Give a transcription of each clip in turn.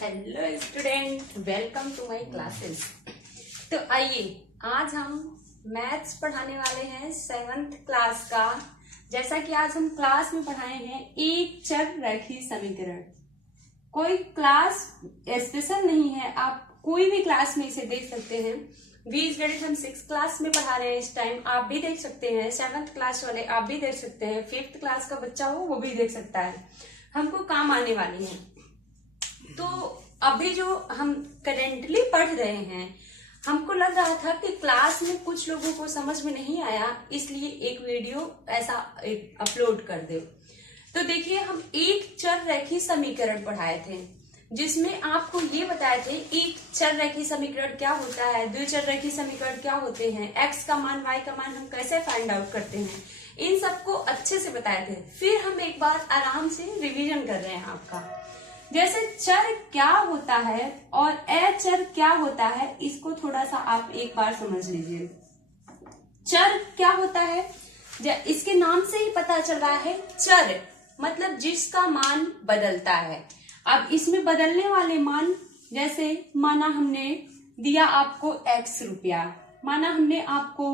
Hello student, welcome to my classes. तो आइए आज हम मैथ्स पढ़ाने वाले हैं 7th क्लास का। जैसा कि आज हम क्लास में पढ़ाए हैं एक चर रेखीय समीकरण। कोई क्लास स्पेशल नहीं है, आप कोई भी क्लास में इसे देख सकते हैं। बीज गणित हम 6th क्लास में पढ़ा रहे हैं इस टाइम, आप भी देख सकते हैं। 7th क्लास वाले आप भी देख सकते हैं, 5th क्लास का बच्चा हो वो भी देख सकता है, हमको काम आने वाली है। तो अभी जो हम करेंटली पढ़ रहे हैं, हमको लग रहा था कि क्लास में कुछ लोगों को समझ में नहीं आया, इसलिए एक वीडियो ऐसा अपलोड कर दे। तो देखिए, हम एक चर रेखीय समीकरण पढ़ाए थे, जिसमें आपको ये बताए थे एक चर रेखीय समीकरण क्या होता है, दो चर रेखीय समीकरण क्या होते हैं, एक्स का मान वाई का मान हम कैसे फाइंड आउट करते हैं, इन सबको अच्छे से बताए थे। फिर हम एक बार आराम से रिवीजन कर रहे हैं आपका। जैसे चर क्या होता है और अचर क्या होता है, इसको थोड़ा सा आप एक बार समझ लीजिए। चर क्या होता है, इसके नाम से ही पता चल रहा है। चर मतलब जिसका मान बदलता है। अब इसमें बदलने वाले मान, जैसे माना हमने दिया आपको x रुपया, माना हमने आपको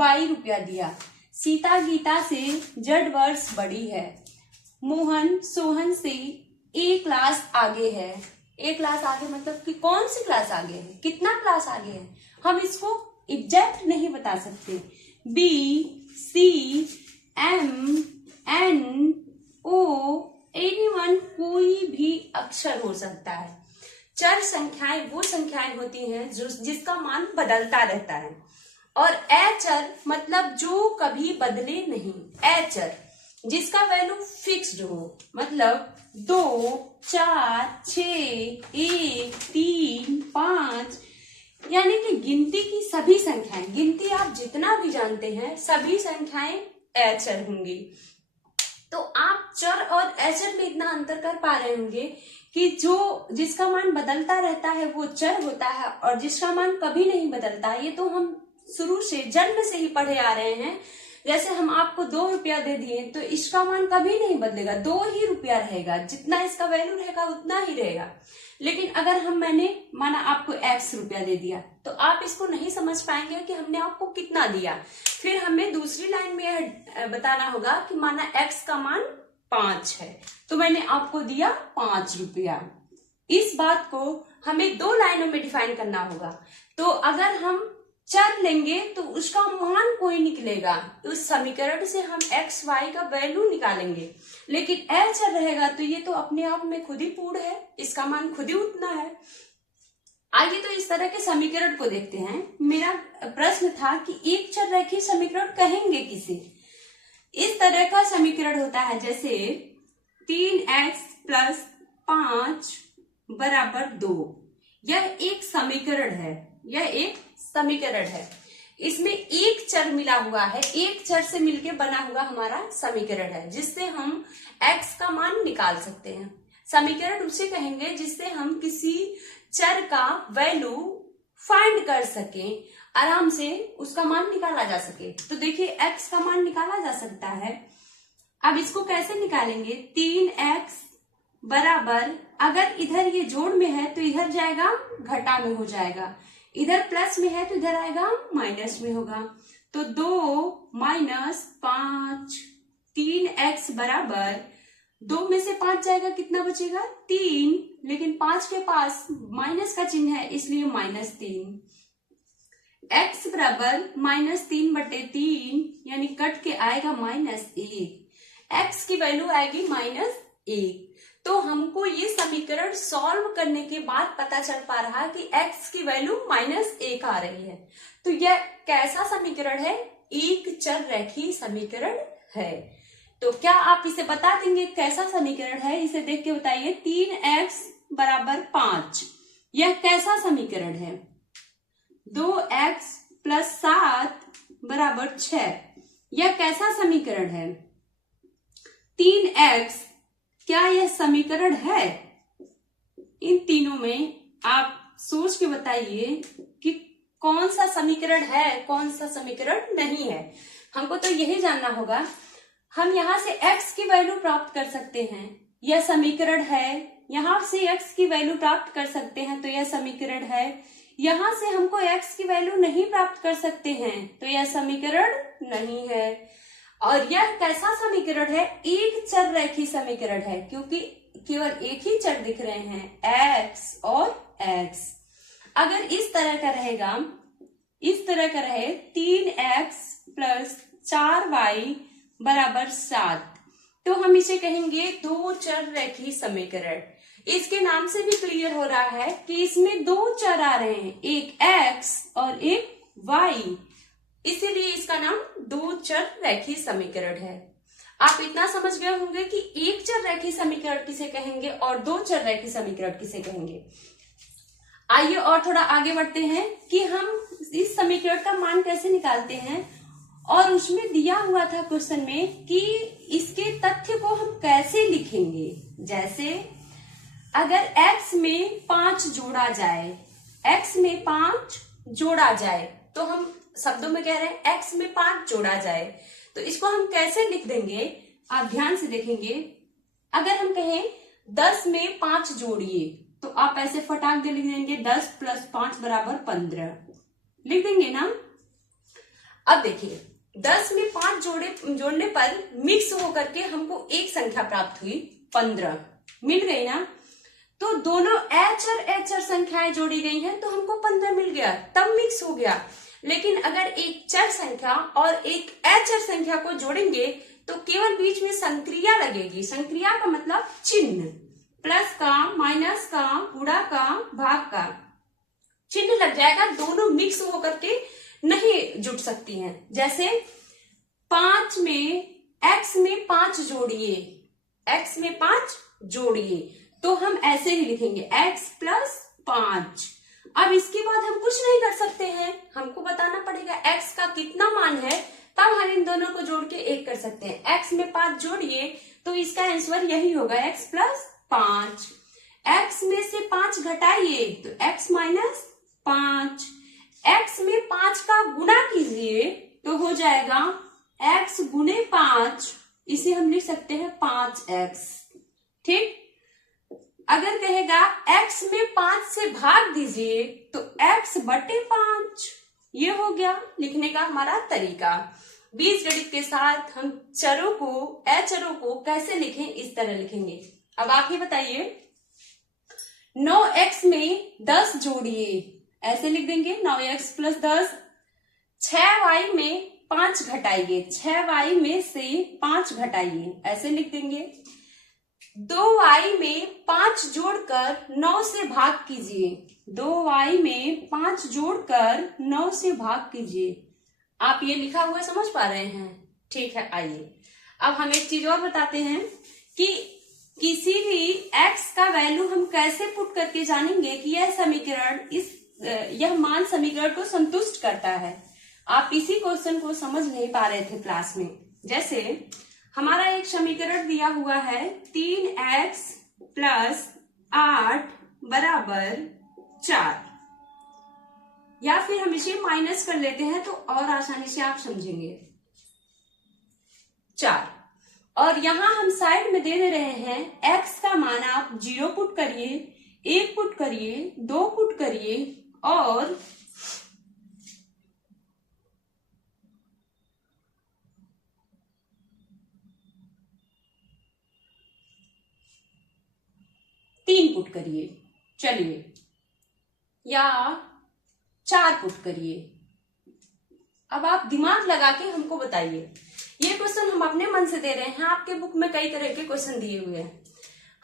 y रुपया दिया। सीता गीता से z वर्ष बड़ी है, मोहन सोहन से ए क्लास आगे है। ए क्लास आगे मतलब कि कौन सी क्लास आगे है, कितना क्लास आगे है, हम इसको एग्जैक्ट नहीं बता सकते। B C M N O anyone, कोई भी अक्षर हो सकता है। चर संख्याएं वो संख्याएं होती हैं जिसका मान बदलता रहता है। और अचर मतलब जो कभी बदले नहीं। अचर जिसका वैल्यू फिक्स्ड हो, मतलब 2, 4, 6, 1, 3, 5, यानी कि गिनती की सभी संख्याएं, गिनती आप जितना भी जानते हैं सभी संख्याएं अचर होंगी। तो आप चर और अचर में इतना अंतर कर पा रहे होंगे कि जिसका मान बदलता रहता है वो चर होता है, और जिसका मान कभी नहीं बदलता, ये तो हम शुरू से जन्म से ही पढ़े आ रहे हैं। जैसे हम आपको 2 रुपया दे दिए तो इसका मान कभी नहीं बदलेगा, 2 ही रुपया रहेगा, जितना इसका वैल्यू रहेगा उतना ही रहेगा। लेकिन अगर मैंने माना आपको x रुपया दे दिया, तो आप इसको नहीं समझ पाएंगे कि हमने आपको कितना दिया। फिर हमें दूसरी लाइन में यह बताना होगा कि माना x का मान 5 है, तो मैंने आपको दिया 5 रुपया। इस बात को हमें 2 लाइनों में डिफाइन करना होगा। तो अगर हम चर लेंगे तो उसका मान कोई निकलेगा, उस समीकरण से हम x y का वैल्यू निकालेंगे। लेकिन अचर रहेगा तो ये तो अपने आप में खुद ही पूर्ण है, इसका मान खुद ही उतना है। आइए तो इस तरह के समीकरण को देखते हैं। मेरा प्रश्न था कि एक चर रेखीय समीकरण कहेंगे किसे। इस तरह का समीकरण होता है जैसे 3x + 5 = 2। यह एक समीकरण है, यह एक समीकरण है। इसमें एक चर मिला हुआ है, एक चर से मिलके बना हुआ हमारा समीकरण है, जिससे हम x का मान निकाल सकते हैं। समीकरण उसे कहेंगे जिससे हम किसी चर का वैल्यू फाइंड कर सकें, आराम से उसका मान निकाला जा सके। तो देखिए, x का मान निकाला जा सकता है। अब इसको कैसे निकालेंगे, 3x बराबर, अगर इधर ये जोड़ में है तो इधर जाएगा घटा में हो जाएगा, इधर प्लस में है तो इधर आएगा माइनस में होगा। तो 2 - 5, 3x बराबर 2 में से 5 जाएगा, कितना बचेगा 3, लेकिन 5 के पास माइनस का चिन्ह है इसलिए -3। x बराबर -3/3, यानी कट के आएगा -1। x की वैल्यू आएगी -1। तो हमको ये समीकरण सॉल्व करने के बाद पता चल पा रहा है कि x की वैल्यू -1 आ रही है। तो यह कैसा समीकरण है, एक चर रेखीय समीकरण है। तो क्या आप इसे बता देंगे कैसा समीकरण है, इसे देख के बताइए। 3x = 5, यह कैसा समीकरण है। 2x + 7 = 6, यह कैसा समीकरण है। 3x, क्या यह समीकरण है। इन तीनों में आप सोच के बताइए कि कौन सा समीकरण है, कौन सा समीकरण नहीं है। हमको तो यही जानना होगा। हम यहां से x की वैल्यू प्राप्त कर सकते हैं, यह समीकरण है यहाँ से x की वैल्यू प्राप्त कर सकते हैं तो यह समीकरण है। यहाँ से हमको x की वैल्यू नहीं प्राप्त कर सकते हैं तो यह समीकरण नहीं है। और यह कैसा समीकरण है? एक चर रेखीय समीकरण है, क्योंकि केवल एक ही चर दिख रहे हैं, x और x। अगर इस तरह का रहेगा, इस तरह का रहे 3x प्लस 4y बराबर 7, तो हम इसे कहेंगे दो चर रेखीय समीकरण। इसके नाम से भी क्लियर हो रहा है कि इसमें दो चर आ रहे हैं, एक x और एक y, इसीलिए इसका नाम दो चर रेखीय समीकरण है। आप इतना समझ गए होंगे कि एक चर रेखीय समीकरण किसे कहेंगे और दो चर रेखीय समीकरण किसे कहेंगे। आइए और थोड़ा आगे बढ़ते हैं कि हम इस समीकरण का मान कैसे निकालते हैं। और उसमें दिया हुआ था क्वेश्चन में कि इसके तथ्य को हम कैसे लिखेंगे। जैसे अगर x में 5 जोड़ा जाए, x में 5 जोड़ा जाए, तो हम शब्दों में कह रहे हैं x में 5 जोड़ा जाए, तो इसको हम कैसे लिख देंगे, आप ध्यान से देखेंगे। अगर हम कहें 10 में 5 जोड़िए, तो आप ऐसे फटाक दे लिख देंगे 10 प्लस 5 बराबर 15, लिख देंगे ना। अब देखिए 10 में 5 जोड़ने पर मिक्स होकर के हमको एक संख्या प्राप्त हुई 15, मिल गई ना। तो दोनों एच और संख्याएं जोड़ी गई हैं तो हमको 15 मिल गया, तब मिक्स हो गया। लेकिन अगर एक चर संख्या और एक अचर संख्या को जोड़ेंगे तो केवल बीच में संक्रिया लगेगी। संक्रिया का मतलब चिन्ह, प्लस का, माइनस का, गुणा का, भाग का चिन्ह लग जाएगा, दोनों मिक्स होकर के नहीं जुड़ सकती हैं। जैसे 5 में x में 5 जोड़िए, x में 5 जोड़िए, तो हम ऐसे ही लिखेंगे x प्लस 5। अब इसके बाद हम कुछ नहीं कर सकते हैं, हमको बताना पड़ेगा x का कितना मान है, तब हम इन दोनों को जोड़ के एक कर सकते हैं। x में 5 जोड़िए तो इसका आंसर यही होगा x प्लस 5। x में से 5 घटाइए तो x माइनस 5। x में 5 का गुणा कीजिए तो हो जाएगा x गुणे 5, इसे हम लिख सकते हैं 5x। ठीक, अगर कहेगा x में 5 से भाग दीजिए तो x बटे 5, ये हो गया लिखने का हमारा तरीका। बीजगणित के साथ हम चरों को, अचरों को कैसे लिखें, इस तरह लिखेंगे। अब आप ही बताइए, 9x में 10 जोड़िए, ऐसे लिख देंगे 9x प्लस 10। 6y में 5 घटाइए, 6y में से 5 घटाइए, ऐसे लिख देंगे। 2y में 5 जोड़कर 9 से भाग कीजिए, 2y में 5 जोड़कर 9 से भाग कीजिए। आप ये लिखा हुआ समझ पा रहे हैं? ठीक है, आइए अब हम एक चीज और बताते हैं कि किसी भी x का वैल्यू हम कैसे पुट करके जानेंगे कि यह समीकरण, यह मान समीकरण को संतुष्ट करता है। आप इसी क्वेश्चन को समझ नहीं पा रहे थे क्लास में। जैसे हमारा एक समीकरण दिया हुआ है 3x प्लस 8 बराबर 4, या फिर हम इसे माइनस कर लेते हैं तो और आसानी से आप समझेंगे। 4, और यहां हम साइड में दे रहे हैं x का मान आप 0 पुट करिए, 1 पुट करिए, 2 पुट करिए और 3 पुट करिए, चलिए, या 4 पुट करिए। अब आप दिमाग लगा के हमको बताइए। ये क्वेश्चन हम अपने मन से दे रहे हैं, आपके बुक में कई तरह के क्वेश्चन दिए हुए हैं।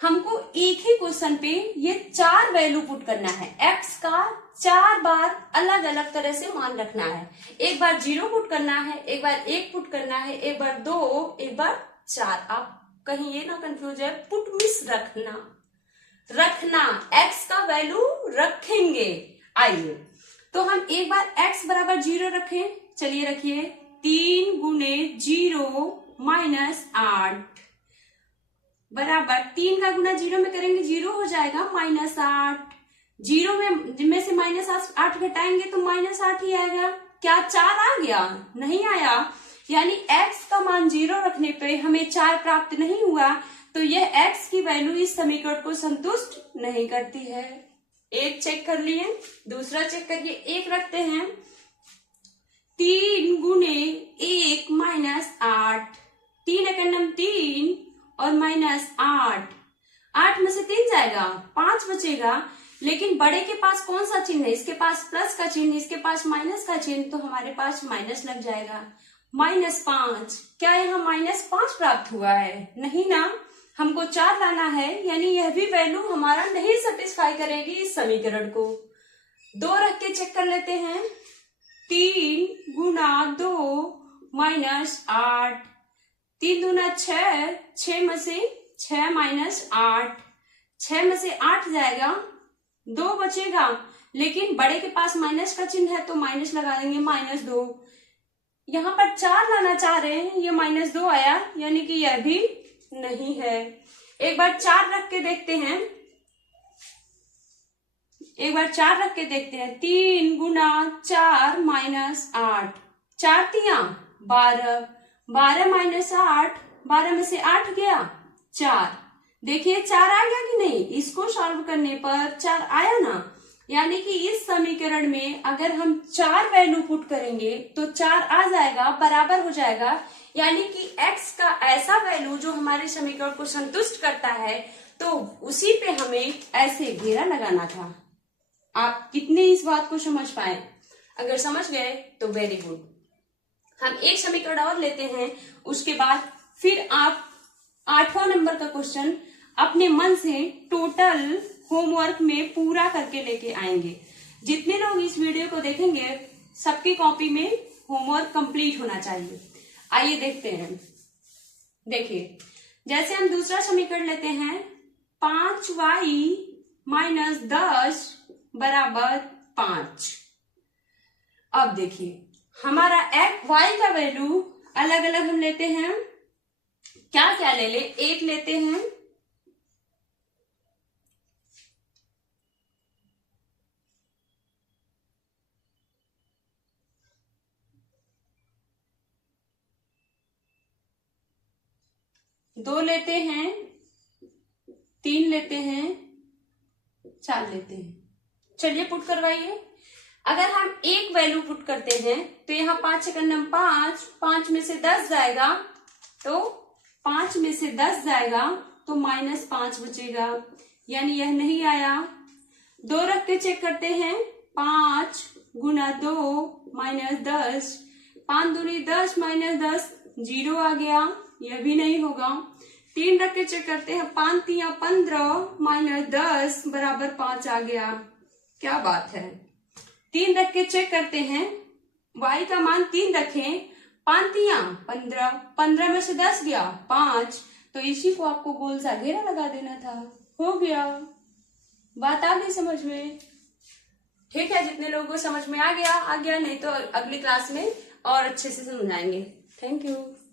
हमको एक ही क्वेश्चन पे ये 4 वैल्यू पुट करना है, x का 4 बार अलग अलग तरह से मान रखना है। एक बार 0 पुट करना है, एक बार 1 पुट करना है, एक बार 2, एक बार 4। आप कहीं ये ना कंफ्यूज है, पुट मिस रखना, x का वैल्यू रखेंगे। आइए तो हम एक बार x बराबर 0 रखें, चलिए रखिए, 3 गुणे 0 माइनस 8 बराबर 3 का गुना 0 में करेंगे 0 हो जाएगा माइनस 8। 0 में से माइनस 8 घटाएंगे तो माइनस 8 ही आएगा। क्या 4 आ गया? नहीं आया, यानी x का मान 0 रखने पे हमें 4 प्राप्त नहीं हुआ। तो यह x की वैल्यू इस समीकरण को संतुष्ट नहीं करती है। एक चेक कर लिए, दूसरा चेक करिए। एक रखते हैं 3 गुने 1 माइनस 8, 3 एक नम 3 और माइनस 8, 8 में से 3 जाएगा, 5 बचेगा। लेकिन बड़े के पास कौन सा चिन्ह है? इसके पास प्लस का चिन्ह, इसके पास माइनस का चिन्ह, तो हमारे पास माइनस लग जाएगा। -5, क्या यहाँ -5 प्राप्त हुआ है? नहीं ना, हमको 4 लाना है, यानी यह भी वैल्यू हमारा नहीं सेटिस्फाई करेगी इस समीकरण को। 2 रख के चेक कर लेते हैं। 3 गुना 2 माइनस 8, 3 दूना 6, 6 में से 6 माइनस 8, 6 में से 8 जाएगा, 2 बचेगा। लेकिन बड़े के पास माइनस का चिन्ह है तो माइनस लगा देंगे, -2। यहाँ पर 4 लाना चाह रहे हैं, ये -2 आया, यानी कि यह भी नहीं है। एक बार 4 रख के देखते हैं, 3 गुना 4 माइनस 8, 4 तिया 12, 12 माइनस 8, 12 में से 8 गया 4। देखिए 4 आ गया कि नहीं? इसको सॉल्व करने पर 4 आया ना, यानी कि इस समीकरण में अगर हम 4 वैल्यू पुट करेंगे तो 4 आ जाएगा, बराबर हो जाएगा। यानी कि x का ऐसा वैल्यू जो हमारे समीकरण को संतुष्ट करता है, तो उसी पे हमें ऐसे घेरा लगाना था। आप कितने इस बात को समझ पाए? अगर समझ गए तो वेरी गुड। हम एक समीकरण और लेते हैं, उसके बाद फिर आप 8वां नंबर का क्वेश्चन अपने मन से टोटल होमवर्क में पूरा करके लेके आएंगे। जितने लोग इस वीडियो को देखेंगे सबकी कॉपी में होमवर्क कंप्लीट होना चाहिए। आइए देखते हैं। देखिए, जैसे हम दूसरा समीकरण लेते हैं, 5y माइनस 10 बराबर 5। अब देखिए हमारा y का वैल्यू अलग अलग हम लेते हैं। क्या क्या ले ले? 1 लेते हैं, दो लेते हैं, 3 लेते हैं, 4 लेते हैं। चलिए पुट करवाइए। अगर हम एक वैल्यू पुट करते हैं तो यहाँ 5 एक 5, 5 में से 10 जाएगा, तो 5 में से 10 जाएगा तो -5 बचेगा, यानी यह नहीं आया। 2 रख के चेक करते हैं, 5 गुना 2 माइनस 10, 5 दूनी 10 माइनस 10, 0 आ गया, यह भी नहीं होगा। 3 रख के चेक करते हैं, 5 तिया 15 माइनस 10 बराबर 5 आ गया। क्या बात है। 3 रख के चेक करते हैं, y का मान 3 रखें, 5 तिया 15, 15 में से 10 गया 5, तो इसी को आपको गोल सा घेरा लगा देना था। हो गया, बात आ गई समझ में? ठीक है, जितने लोगों को समझ में आ गया, नहीं तो अगली क्लास में और अच्छे से समझाएंगे। Thank you.